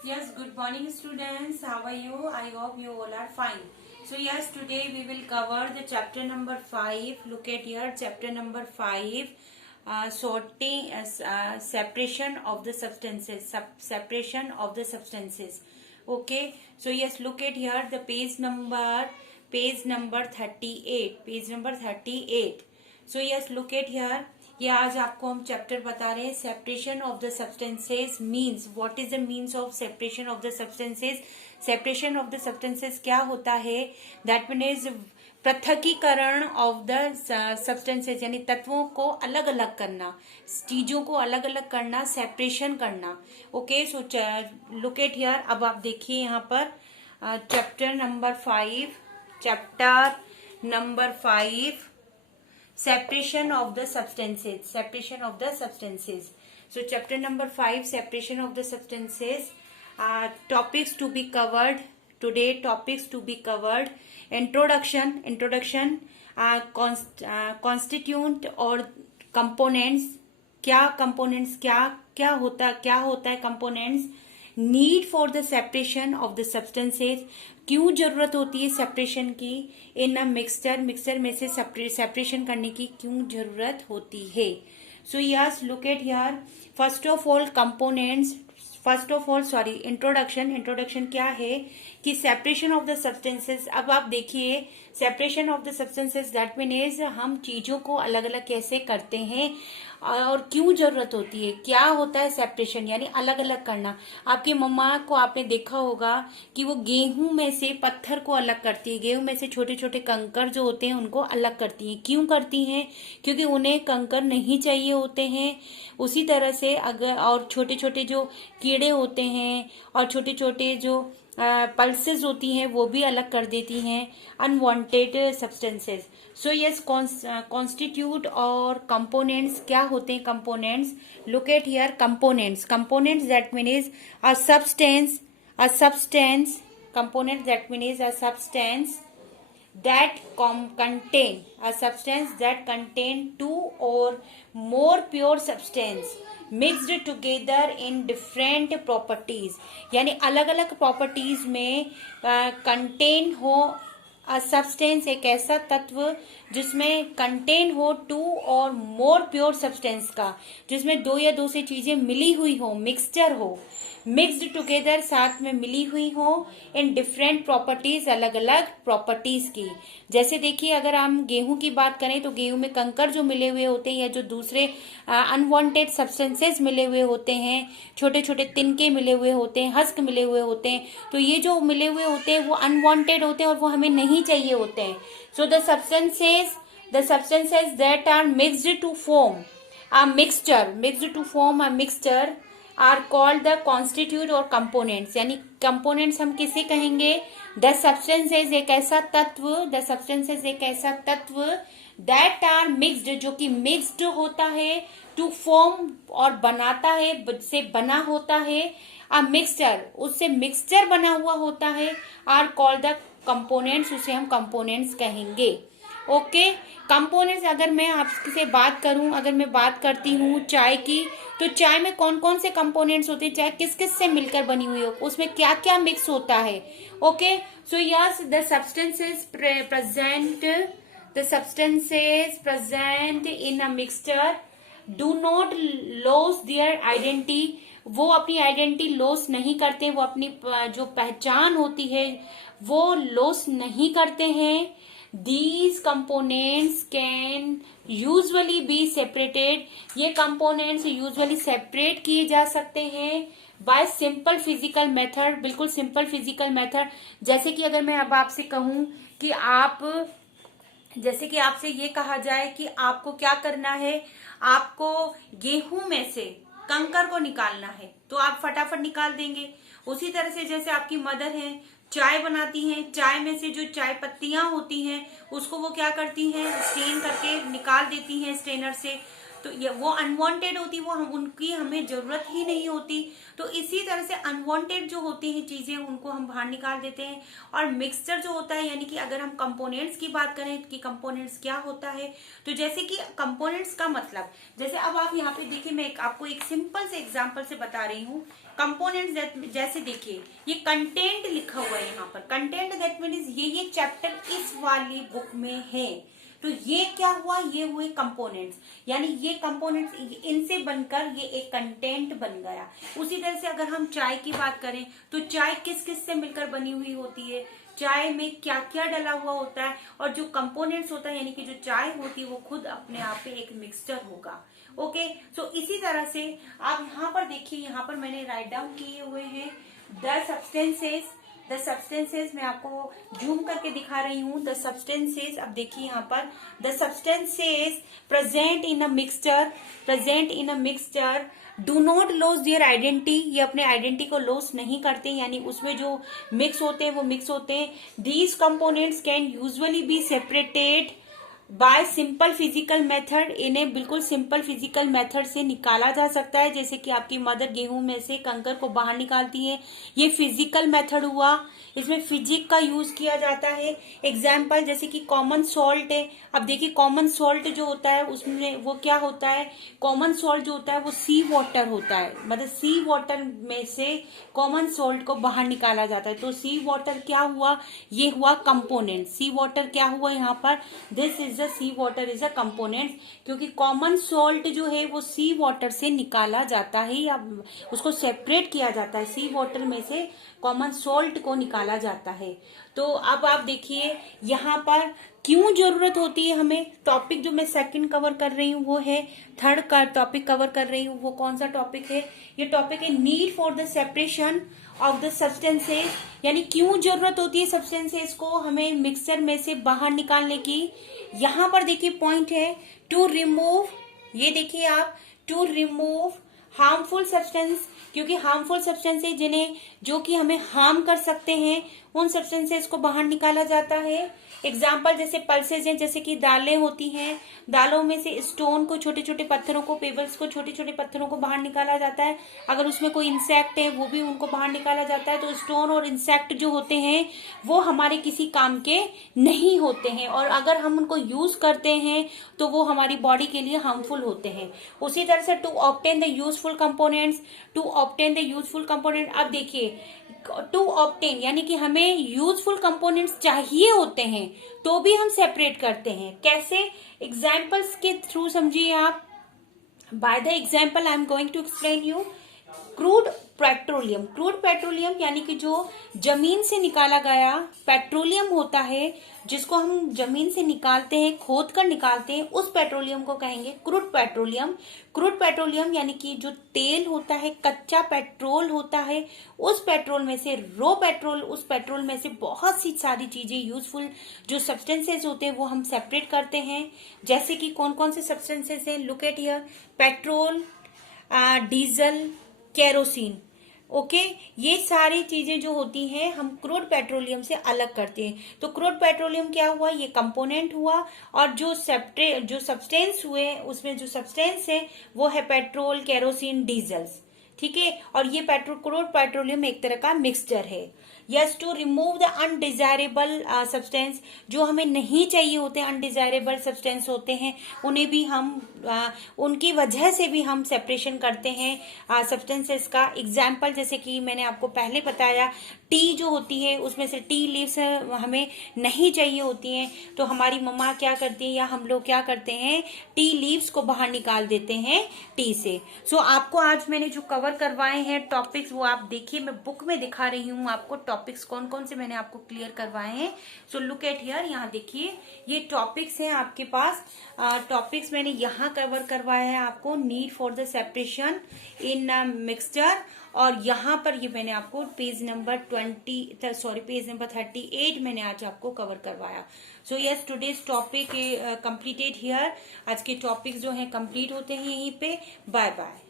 Yes, good morning students. How are you? I hope you all are fine. So yes, today we will cover the chapter number 5. Look at here, chapter number 5. Sorting separation of the substances. Separation of the substances. Okay. So yes, look at here the page number 38. Page number 38. So yes, look at here. ये आज आपको हम chapter बता रहे हैं separation of the substances means what is the means of separation of the substances. Separation of the substances क्या होता है? दैट मीन्स पृथकीकरण ऑफ द सब्सटेंसेस, यानी तत्वों को अलग अलग करना, चीजों को अलग अलग करना, सेपरेशन करना। Okay, so look at here. अब आप देखिए यहाँ पर chapter number 5 separation of the substances. So chapter number 5, separation of the substances. Topics to be covered today. Introduction. Constituent और components. क्या होता है components. Need for the separation of the substances, क्यों जरूरत होती है सेपरेशन की इन अ मिक्सचर में से सेपरेशन करने की क्यों जरूरत होती है। So yes, look at here. First of all introduction क्या है कि सेपरेशन ऑफ द सब्सटेंसेस। अब आप देखिए separation of the substances that means हम चीजों को अलग अलग कैसे करते हैं और क्यों जरूरत होती है, क्या होता है सेपरेशन, यानी अलग अलग करना। आपकी मम्मा को आपने देखा होगा कि वो गेहूं में से पत्थर को अलग करती है, गेहूं में से छोटे छोटे कंकर जो होते हैं उनको अलग करती हैं। क्यों करती हैं? क्योंकि उन्हें कंकर नहीं चाहिए होते हैं। उसी तरह से अगर और छोटे छोटे जो कीड़े होते हैं और छोटे छोटे जो पल्सेस होती हैं वो भी अलग कर देती हैं unwanted substances. So yes, constitute और कंपोनेंट्स क्या होते हैं? Components, look at here. Components that means a substance components that means a substance that contain two or more pure substance mixed together in different properties, यानी अलग अलग properties में contain हो। Substance एक ऐसा तत्व जिसमें कंटेन हो टू और मोर प्योर सब्सटेंस का, जिसमें दो या दो से चीजें मिली हुई हो, मिक्स्ड टुगेदर, साथ में मिली हुई हो, इन डिफरेंट प्रॉपर्टीज, अलग अलग प्रॉपर्टीज की। जैसे देखिए अगर हम गेहूं की बात करें तो गेहूं में कंकर जो मिले हुए होते हैं या जो दूसरे अनवांटेड सब्सटेंसेस मिले हुए होते हैं, छोटे छोटे तिनके मिले हुए होते हैं, हस्क मिले हुए होते हैं, तो ये जो मिले हुए होते हैं वो अनवांटेड होते हैं और वो हमें नहीं चाहिए होते हैं। So the substances that are mixed to form a mixture are called the constituent और components, यानी components हम किसे कहेंगे? the substances एक ऐसा तत्व that are mixed, जो कि mixed होता है, to form और बनाता है, से बना होता है, a mixture उससे मिक्सचर बना हुआ होता है, are called the components, उसे हम components कहेंगे। ओके, कंपोनेंट्स अगर मैं आपसे बात करूं, अगर मैं बात करती हूं चाय की, तो चाय में कौन कौन से कंपोनेंट्स होते हैं, चाय किस किस से मिलकर बनी हुई हो, उसमें क्या क्या मिक्स होता है। Okay, so yes, the substances present in a mixture do not loss their identity, वो अपनी आइडेंटिटी लॉस नहीं करते, वो अपनी जो पहचान होती है वो लॉस नहीं करते हैं। These components can usually be separated, ये components usually separate किए जा सकते हैं by simple physical method, बिल्कुल simple physical method। जैसे कि अगर मैं अब आपसे कहूं कि आपसे ये कहा जाए कि आपको क्या करना है, आपको गेहूं में से कंकर को निकालना है, तो आप फटाफट निकाल देंगे। उसी तरह से जैसे आपकी मदर है, चाय बनाती हैं, चाय में से जो चाय पत्तियां होती हैं उसको वो क्या करती हैं, स्टेन करके निकाल देती हैं स्टेनर से, तो ये वो अनवांटेड होती, वो उनकी हमें जरूरत ही नहीं होती। तो इसी तरह से अनवांटेड जो होती हैं चीजें उनको हम बाहर निकाल देते हैं। और मिक्सचर जो होता है, यानी कि अगर हम कंपोनेंट्स की बात करें कि कंपोनेंट्स क्या होता है, तो जैसे कि कंपोनेंट्स का मतलब, जैसे अब आप यहाँ पे देखिए, मैं आपको एक सिंपल से एग्जाम्पल से बता रही हूँ कंपोनेंट्स जैसे देखिए ये कंटेंट लिखा हुआ है यहाँ पर, कंटेंट दैट मीन्स ये चैप्टर इस वाली बुक में है, तो ये क्या हुआ, ये हुए कंपोनेंट्स, यानी ये कंपोनेंट्स इनसे बनकर ये एक कंटेंट बन गया। उसी तरह से अगर हम चाय की बात करें तो चाय किस किस से मिलकर बनी हुई होती है, चाय में क्या क्या डला हुआ होता है, और जो कंपोनेंट्स होता है यानी कि जो चाय होती है वो खुद अपने आप पे एक मिक्सचर होगा। ओके, सो इसी तरह से आप यहाँ पर देखिए, यहाँ पर मैंने राइट डाउन किए हुए हैं द सब्सटेंसेस मैं आपको जूम करके दिखा रही हूँ। द सब्सटेंसेस, अब देखिए यहाँ पर the substances present in a mixture do not loss their identity, ये अपने आइडेंटिटी को लॉस नहीं करते, यानी उसमें जो मिक्स होते हैं वो मिक्स होते हैं। These components can usually be separated by simple physical method, इन्हें बिल्कुल सिंपल फिजिकल मेथड से निकाला जा सकता है, जैसे कि आपकी मदर गेहूं में से कंकर को बाहर निकालती है, ये फिजिकल मेथड हुआ, इसमें फिजिक का यूज किया जाता है। एग्जाम्पल जैसे कि कॉमन सॉल्ट है, अब देखिए कॉमन सॉल्ट जो होता है उसमें वो क्या होता है, कॉमन सॉल्ट जो होता है वो सी वाटर होता है, मतलब सी वाटर में से कॉमन सॉल्ट को बाहर निकाला जाता है, तो सी वाटर क्या हुआ, ये हुआ कंपोनेंट। सी वाटर क्या हुआ यहाँ पर, this is sea water is a component, क्योंकि कॉमन सॉल्ट जो है वो सी वाटर से निकाला जाता है या उसको सेपरेट किया जाता है, सी वाटर में से कॉमन सॉल्ट को निकाला जाता है। तो अब आप देखिए यहाँ पर क्यों जरूरत होती है हमें, टॉपिक जो मैं सेकंड कवर कर रही हूँ वो है, थर्ड का टॉपिक कवर कर रही हूँ वो कौन सा टॉपिक है, ये टॉपिक है need for the separation of the substances, यानी क्यों जरूरत होती है सब्सटेंसेस को हमें मिक्सचर में से बाहर निकालने की। यहाँ पर देखिए पॉइंट है टू रिमूव, ये देखिए आप, टू रिमूव हार्मफुल सब्सटेंस, क्योंकि हार्मफुल सब्सटेंसेस जिन्हें जो कि हमें हार्म कर सकते हैं उन सब्सटेंसेस को बाहर निकाला जाता है। एग्जाम्पल जैसे पल्सेज हैं, जैसे कि दालें होती हैं, दालों में से स्टोन को, छोटे छोटे पत्थरों को, पेबल्स को, छोटे छोटे पत्थरों को बाहर निकाला जाता है। अगर उसमें कोई इंसेक्ट है वो भी उनको बाहर निकाला जाता है। तो स्टोन और इंसेक्ट जो होते हैं वो हमारे किसी काम के नहीं होते हैं, और अगर हम उनको यूज करते हैं तो वो हमारी बॉडी के लिए हार्मफुल होते हैं। उसी तरह से to obtain the useful components, अब देखिए टू ऑब्टेन यानी कि हमें यूजफुल कंपोनेंट्स चाहिए होते हैं तो भी हम सेपरेट करते हैं। कैसे, एग्जाम्पल्स के थ्रू समझिए आप। By the example I am going to explain you. Crude petroleum यानी कि जो जमीन से निकाला गया पेट्रोलियम होता है, जिसको हम जमीन से निकालते हैं, खोद कर निकालते हैं, उस पेट्रोलियम को कहेंगे क्रूड पेट्रोलियम यानी कि जो तेल होता है, कच्चा पेट्रोल होता है, उस पेट्रोल में से रो पेट्रोल, उस पेट्रोल में से बहुत सी सारी चीजें यूजफुल जो सब्सटेंसेस होते हैं वो हम सेपरेट करते हैं। जैसे कि कौन कौन से सब्सटेंसेस हैं, look at here, petrol, diesel, kerosene. Okay, ये सारी चीजें जो होती हैं हम क्रूड पेट्रोलियम से अलग करते हैं। तो क्रूड पेट्रोलियम क्या हुआ, ये कंपोनेंट हुआ, और जो सब्सटेंस हुए उसमें जो सब्सटेंस है वो है पेट्रोल, केरोसिन, डीजल्स। ठीक है, और ये क्रूड पेट्रोलियम एक तरह का मिक्सचर है। Yes, to remove the undesirable substance, जो हमें नहीं चाहिए होते, अनडिजायरेबल सब्सटेंस होते हैं, उन्हें भी हम उनकी वजह से भी हम सेपरेशन करते हैं सब्सटेंसेस का। एग्जाम्पल जैसे कि मैंने आपको पहले बताया, टी जो होती है उसमें से टी लीव्स हमें नहीं चाहिए होती हैं, तो हमारी मम्मा क्या करती है या हम लोग क्या करते हैं, टी लीव्स को बाहर निकाल देते हैं टी से। सो आपको आज मैंने जो कवर करवाए हैं टॉपिक्स वो आप देखिए, मैं बुक में दिखा रही हूँ आपको टॉपिक्स कौन कौन से मैंने आपको क्लियर करवाए हैं। सो लुक एट हियर, यहाँ देखिए ये टॉपिक्स हैं आपके पास। टॉपिक्स मैंने यहाँ कवर करवाया है आपको, need for the separation in mixture, और यहाँ पर ये मैंने आपको पेज नंबर 38 मैंने आज आपको कवर करवाया। So yes, today's topic completed here. आज के टॉपिक्स जो हैं कंप्लीट होते हैं यहीं पे। Bye bye.